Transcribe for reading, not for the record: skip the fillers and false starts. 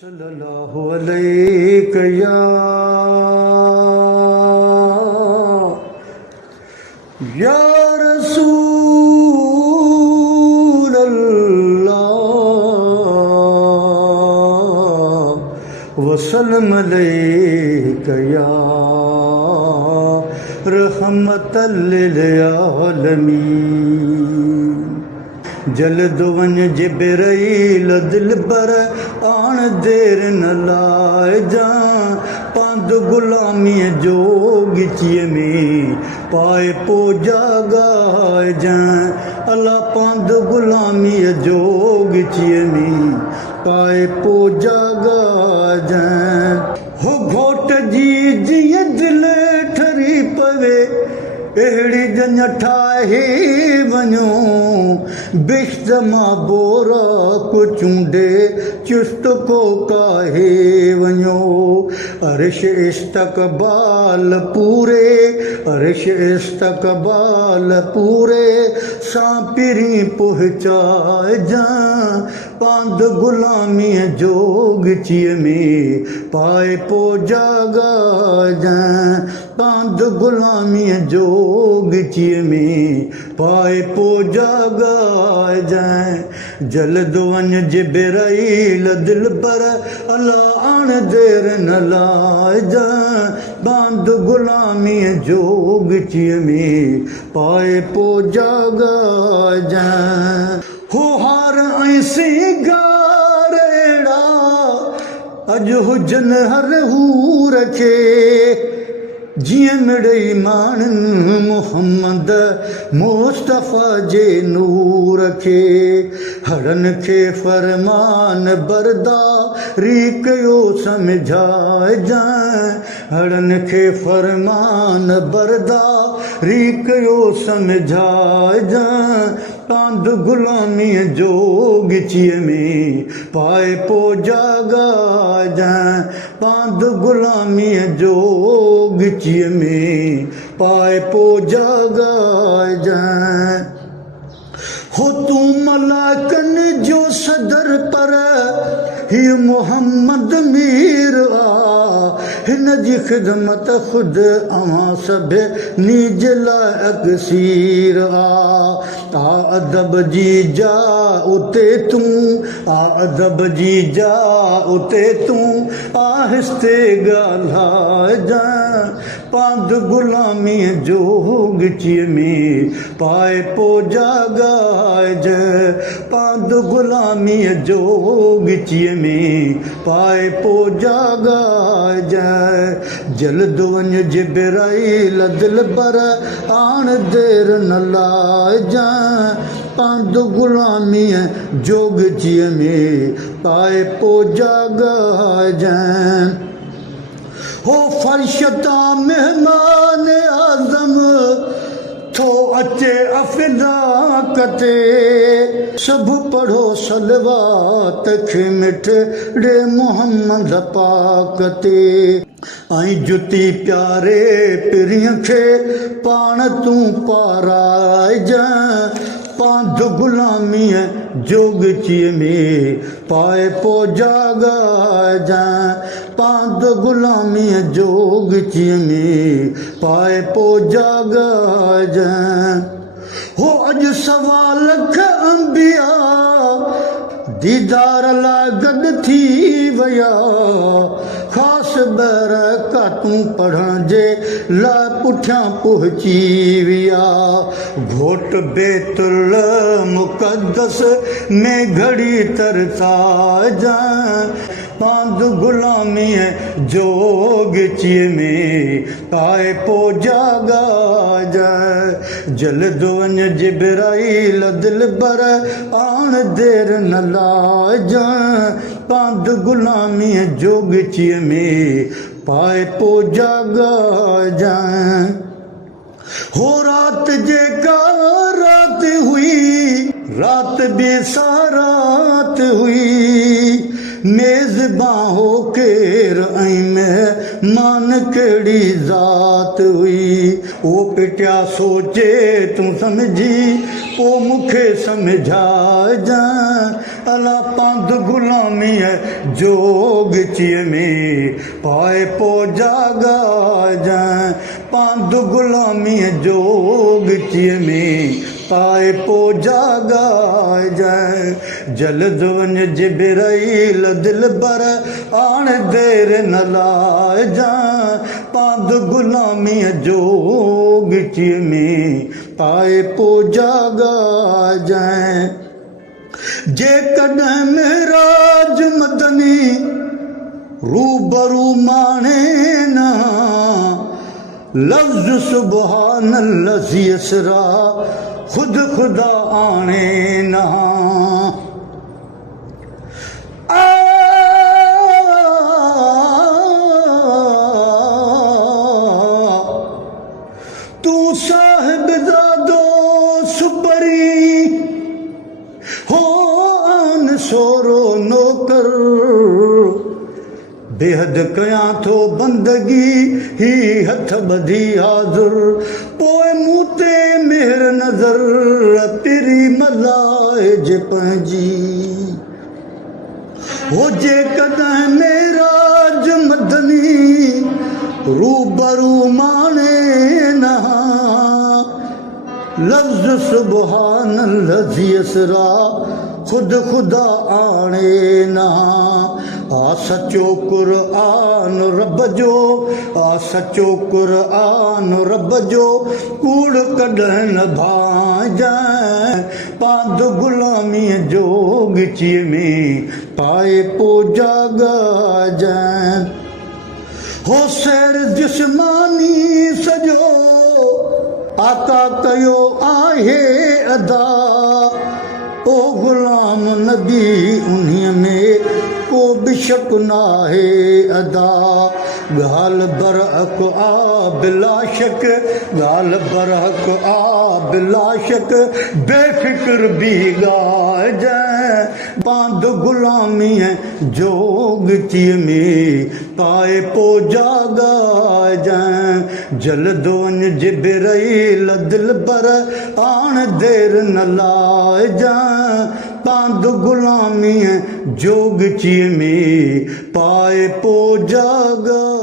सल्लल्लाहु अलैहि या रसूल अल्लाह वसल्लम अलैका या रहमतल लिल आलमीन। जल्द वञ जिब्राईल दिलबर आण देर न लाइजां पंध गुलामीअ जो गिचीअ में पाए पो जागाइजां। अल्लाह पंध गुलामीअ जो गिचीअ में पाए पो जागाइजां। हो घोट जी जीअं दिलि ठरी पवे अहिड़ी जंज ठाहे वञो बिश्त मां बोरा को चूंडे चुस्त को काहे वञो। अर्श इस्तक़बाल पूरे अर्श इस्तक़बाल पूरे सां पिरी पहुचाइजां पंध गुलामीअ जो गिचीअ में पाए पो जागाइजां। पंध गुलामीअ जो गिचीअ में पाए पो जागाइजां। जल्द वञ जिब्राईल दिलबर अल्लाह आण देर न लाइजां पंध गुलामीअ जो गिचीअ में पाए पो जागाइजां। हो हार ऐं सिंगार अहिड़ा अॼु हुजनि हर हूर खे जीअं मिड़ई माण्हुनि मुहम्मद मुस्तफ़ा जे नूर खे। हड़नि खे फरमान बरदारी कयो सम्झाइजां हड़नि खे फरमान बरदारी कयो सम्झाइजां पंध गुलामीअ जो गिचीअ में पाए पो जागाइजां। पंध गुलामीअ जो गिचीअ में पाए पो जागाइजां। हो तूं मलाकनि जो सदर पर हीअ मोहम्मद मीर आ हिन जी ख़िदमत ख़ुदि अवां सभिनी जे लाइ अक्सीर आ अदब जी जा उते तूं अदब जी जा उते तूं आहिस्ते ॻाल्हाइजां पंध गुलामीअ जो गिचीअ में पाए पो जागाइजां। पंध गुलामीअ जो गिचीअ में पाए पो जागाइजां। जल्द वञ जिब्राईल दिलबर आण देर न लाइजां पंध गुलामीअ जो गिचीअ में पाए पो जागाइजां। हो फर्शता मेहमान आज़म थो अचे अफ़लाक ते सभु पढ़ो सलवात खे मिठड़े मोहम्मद पाक ते ऐं जुती प्यारे पिरीअ खे पाण तूं पाराइजां पंध गुलामीअ जो गिचीअ में पाए पो जागाइजां। पंध गुलामीअ जो गिचीअ में पाए पो जागाइजां। हो अॼु सवा लख अंबिया दीदार लाइ गॾु थी विया ख़ासि बरकतूं पढ़ण जे लाइ पुठियां पहुची विया। घोट बैतुल मुक़द्दस में घड़ी तरसाइजां पंध गुलामीअ जो गिचीअ में पाए पो जागाइजां। जल्द वञ जिब्राईल दिलबर आण देर न लाइजां पंध गुलामीअ जो गिचीअ में पाए पो जागाइजां। हो रात जेका रात हुई रात बेसारात हुई मेज़बान हो केर ऐं मेहमान कहिड़ी ज़ात हुई ओ पिटिया सोचे तूं सम्झी पोइ मूंखे सम्झाइजां अला पंध गुलामी है जोग चिय में पाए पो जागा जाए पंध गुलामी है जोग चिय में पाए पो जागा जाए जल्द वञ जिब्राईल दिल बर आण देर न लाए जाए पंध गुलामी जोग चिय में पाए पो जागा जाए जे कॾहिं मेराज मदनी रूबरू माणे न लफ्ज़ सुबहान लज़ी असरा खुद खुदा आणे न तू साहिब दादो सुपरी हो आन सोरो नौकर बेहद कयां थो बंदगी ही हथ ॿधी हाज़ुर पोइ मूं ते मेहर नज़र पिरी मलाइज पंहिंजी हो जे कॾहिं मेराज मदनी रूबरू माणे न लफ्ज़ सुबहान लज़ी असरा खुद खुदा आणे न आ सचो क़ुरआन रब जो आ सचो क़ुरआन रब जो कूड़ कॾहिं न भांजाए पंध गुलामी जोग चिय में पाए पो जागा जाए हो सैर जिस्मानी सॼो आका कयो आहे अदा ओ गुलाम नबी उन्हीअ में को बि शक नाहे अदा ॻाल्हि बरहक आ बिला शक ॻाल्हि बरहक आ बिला शक बेफ़िक्र बि ॻाइजांइ पंध गुलामीअ जोग चिय में पाए पो जाॻाइजांइ जल्द वञ जिब्राईल दिल बर आण देर न लाइजांइ पंध गुलामीअ जोग चिय में पाए पो जागा